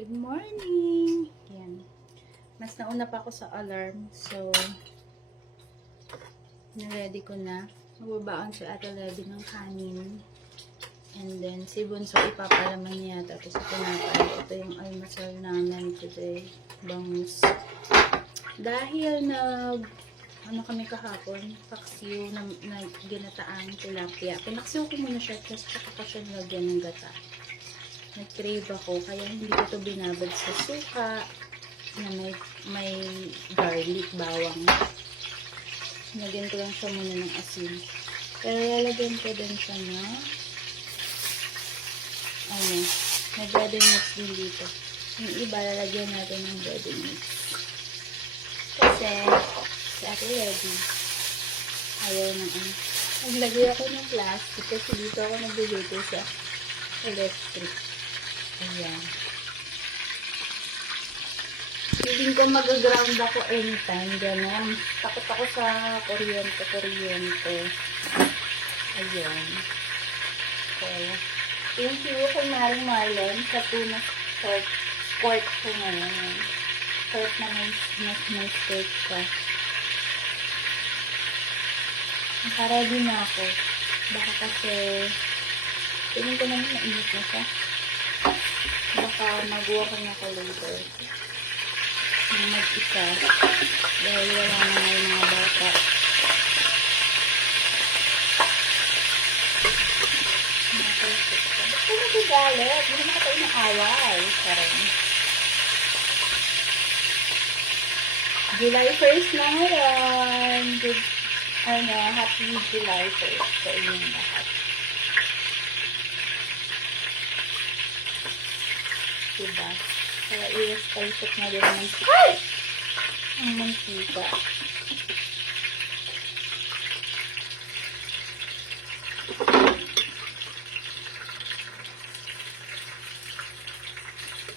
Good morning! Yan. Mas nauna pa ako sa alarm. So, na-ready ko na. Magbabaon si Ate Levy ng kanin. And then, si Bunso ipapalaman niya. Tapos pinapay. Ito yung almasal namin today. Bangus. Dahil ano kami kahapon, paksiw na ginataang tilapia. Pinaksiw ko muna siya kasi tsaka ko siya nilagyan ng gata. Nag-crave ako, kaya hindi ko ito binabad sa suka na may garlic, bawang. Nilagyan ko lang siya muna ng asin. Pero lalagyan ko din siya na may bread mix din dito. Yung iba, lalagyan natin ng bread mix. Kasi, si Ate Levy, ayaw ng naglagay ako ng plastic kasi dito ako nagluluto sa electric. Ayan. Feeling ko mag-ground ako anytime. Ganun. Takot ako sa kuryente. Ayan. So, thank you kay Maring Marlon sa punas sport ko ngayon. Sport na may sport ka. Nakaready na ako. Baka kasi tingin ko naman mainit na siya. Baka mag-walk na ako later. Mag-isa. Dahil wala na nga yung mga bata. Ba't ko nagagalit? Hindi naman kayo ng away. Sarang. July 1st na ngayon. Happy July 1st sa inyong lahat. Diba? Kaya i-spice na din ang mantika.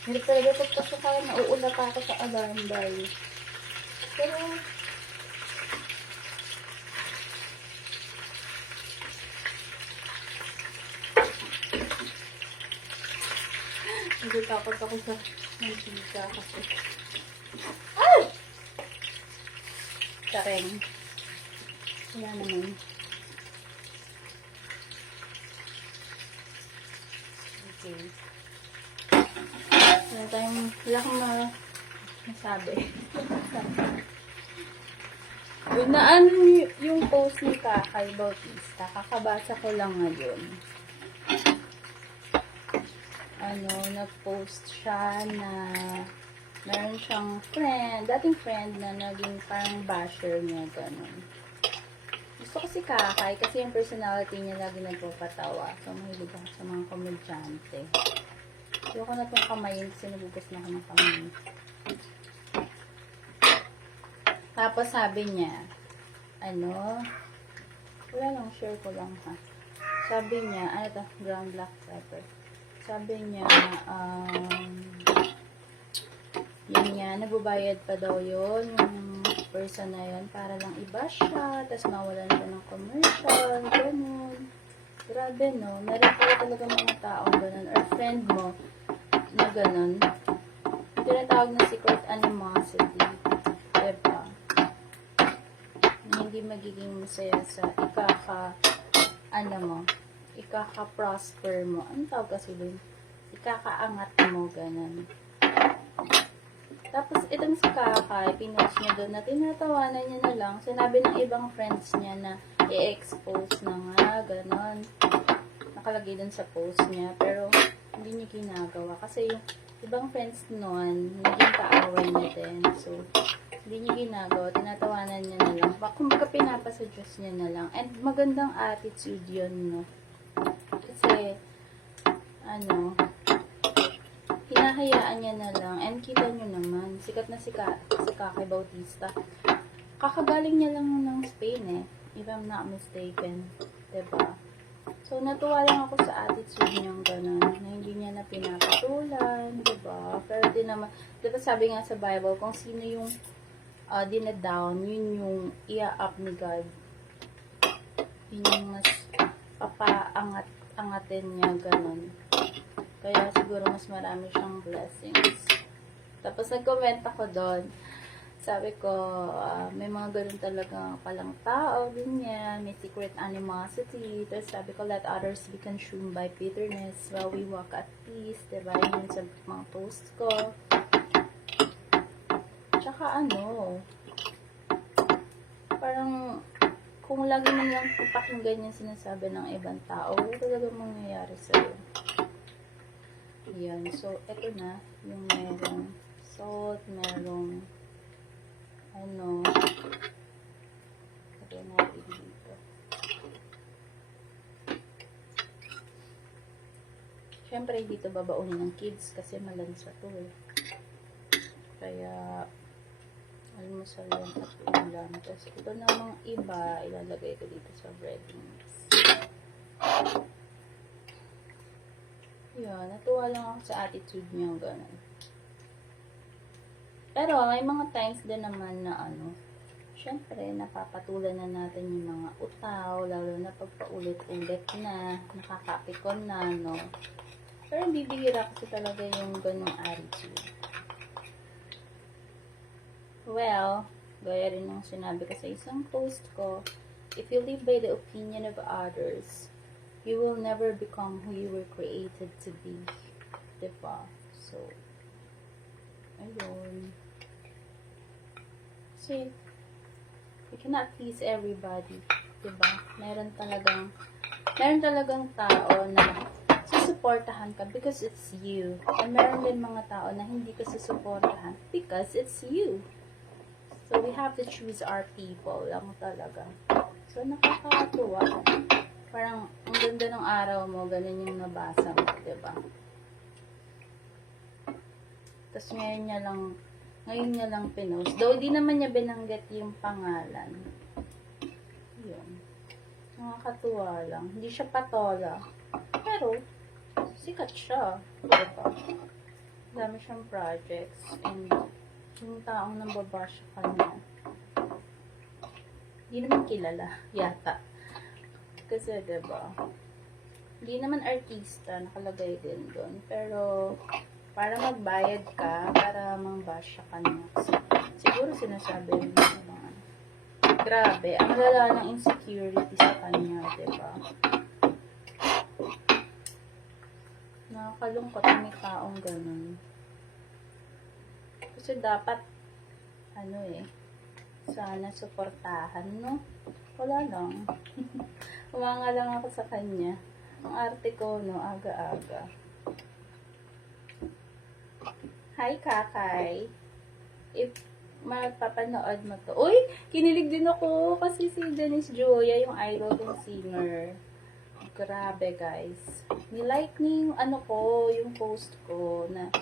Hindi talaga pagpasukan, nauula pa ako sa alarm bell. Pero, hindi takot ako sa mantika kasi. Ay! Kareng. Wala naman. Okay. Wala akong masabi. Unaan yung post ni Kakay Bautista. Kakabasa ko lang ngayon. Nag-post siya na meron siyang dating friend na naging parang basher niya, ganun. Gusto ko si Kakay kasi yung personality niya lagi nagpapatawa. So, mahilig ako sa mga komedyante. Ayoko na itong kamayin kasi nagugas na ako ng kamay. Tapos sabi niya, wala lang, share ko lang ha. Sabi niya, ground black pepper. Sabi niya, yun nga, nagbabayad pa daw yun, yung person na yun, para lang i-bash siya, tapos mawalan siya ng commercial, ganun. Grabe, no? Narito talaga mga taong ganun, or friend mo, na ganun. Ito na tawag na secret animosity. Diba? Hindi magiging masaya sa ikaka-prosper mo. Ano tawag kasi dun? Ikaka-angat mo, ganun. Tapos, itong si Kakay, pinost niya doon na tinatawanan niya na lang. Sinabi ng ibang friends niya na i-expose na nga, ganun. Nakalagay dun sa post niya. Pero, hindi niya ginagawa. Kasi yung ibang friends noon, naging kaaway niya din. So, hindi niya ginagawa. Tinatawanan niya na lang. Kumbaga, pinapasuggest niya na lang. And magandang attitude yun, no? Kasi, hinahayaan niya na lang. And kita nyo naman, sikat na si Kakay Bautista. Kakagaling niya lang ng Spain eh. If I'm not mistaken. Diba? So, natuwa lang ako sa attitude niyang gano'n. Na hindi niya na pinapatulan. Diba? Pero din naman, diba sabi nga sa Bible, kung sino yung dinadown, yun yung i-up ni God. Yun yung mas papaangatin niya gano'n. Kaya siguro mas marami siyang blessings. Tapos nag-comment ako doon. Sabi ko, may mga ganun talaga palang tao, ganyan, may secret animosity. Tapos sabi ko, let others be consumed by bitterness while we walk at peace. Diba? Yun sa mga post ko. Tsaka parang, kung lagi mo lang papakinggan yung sinasabi ng ibang tao, wala talaga mangyayari sa'yo. Yan. So, eto na, yung merong salt, merong ito natin dito. Siyempre, dito babaunin ng kids kasi malansa to eh. Kaya, almusal yan at ulam. Tapos, ito namang iba, ilalagay ko dito sa bread mix. Yan, natuwa lang ako sa attitude niya, gano'n. Pero, may mga times din naman na syempre, napapatulan na natin yung mga utaw, lalo na pagpaulit-ulit na, nakakapikon na, no? Pero, bibihira kasi talaga yung ganung attitude. Well, gaya rin ng sinabi ko sa isang post ko, if you live by the opinion of others, you will never become who you were created to be. Diba? So, ayun. Kasi, you cannot please everybody. Diba? Meron talagang tao na susuportahan ka because it's you. And meron din mga tao na hindi ka susuportahan because it's you. So, we have to choose our people lang talaga. So, nakakatuwa. Parang, ang ganda ng araw mo, ganun yung nabasa mo, diba? Tapos, ngayon niya lang pinost. Though, di naman niya binanggit yung pangalan. Yun. Nakakatuwa lang. Hindi siya patola. Pero, sikat siya. Diba? Dami siyang projects. And, yung taong nambabash sa kanya, hindi naman kilala. Yata. Kasi, diba? Hindi naman artista. Nakalagay din doon. Pero, para magbayad ka, para mang-bash sa kanya. Siguro sinasabi rin mga grabe, ang lala ng insecurity sa kanya, diba? Nakakalungkot ang may taong ganun. Kasi dapat, sana suportahan, no? Wala lang. Umanga lang ako sa kanya. Ang arte ko, no, aga-aga. Hi, Kakay. If mapapanood mo to. Uy! Kinilig din ako kasi si Dennis Joya, yung idol kong singer. Grabe, guys. Nilike ni yung yung post ko na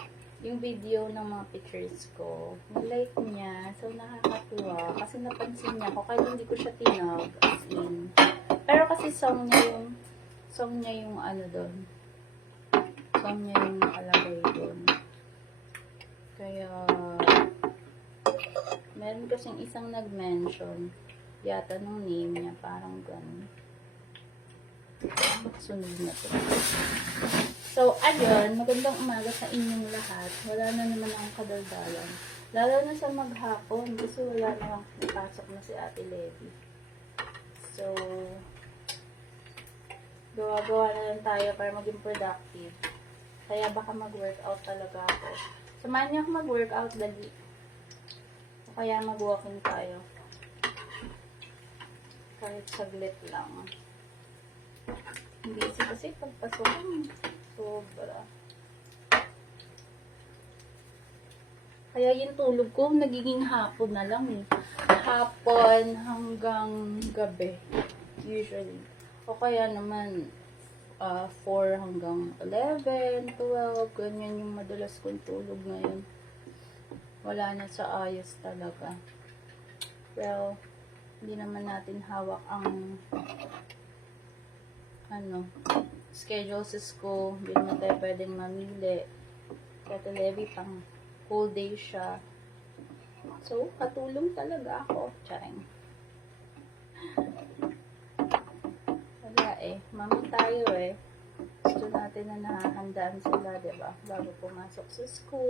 yung video ng mga pictures ko. Nilike niya. So, nakakatuwa. Kasi napansin niya ako. Kaya hindi ko siya tinag. As in. Pero kasi song niya yung doon. Song niya yung nakalagay doon. Kaya, meron kasing isang nag-mention yata nung name niya, parang ganun. Sunod na to. So, ayun, magandang umaga sa inyong lahat. Wala na naman akong kadaldalan. Lalo na sa maghapon, kasi wala na napasok na si Ate Levi. So, gawa-gawa na lang tayo para maging productive. Kaya baka mag-workout talaga ako. Samahan niyo ako mag-workout dali. O kaya mag-walking tayo. Kahit saglit lang. Hindi kasi pagpasukan. Sobra. Kaya yung tulog ko, nagiging hapon na lang eh. Hapon hanggang gabi. Usually. O kaya naman, 4 hanggang 11, 12, ganyan yung madalas kong tulog ngayon. Wala na sa ayos talaga. Well, hindi naman natin hawak ang schedule sa school. Hindi naman tayo pwedeng mamili. Kaya Levi pang whole day siya. So, katulong talaga ako. Charing. Wala eh. Mami tayo eh. gusto natin na nahahandaan sila, di ba? Bago pumasok sa school.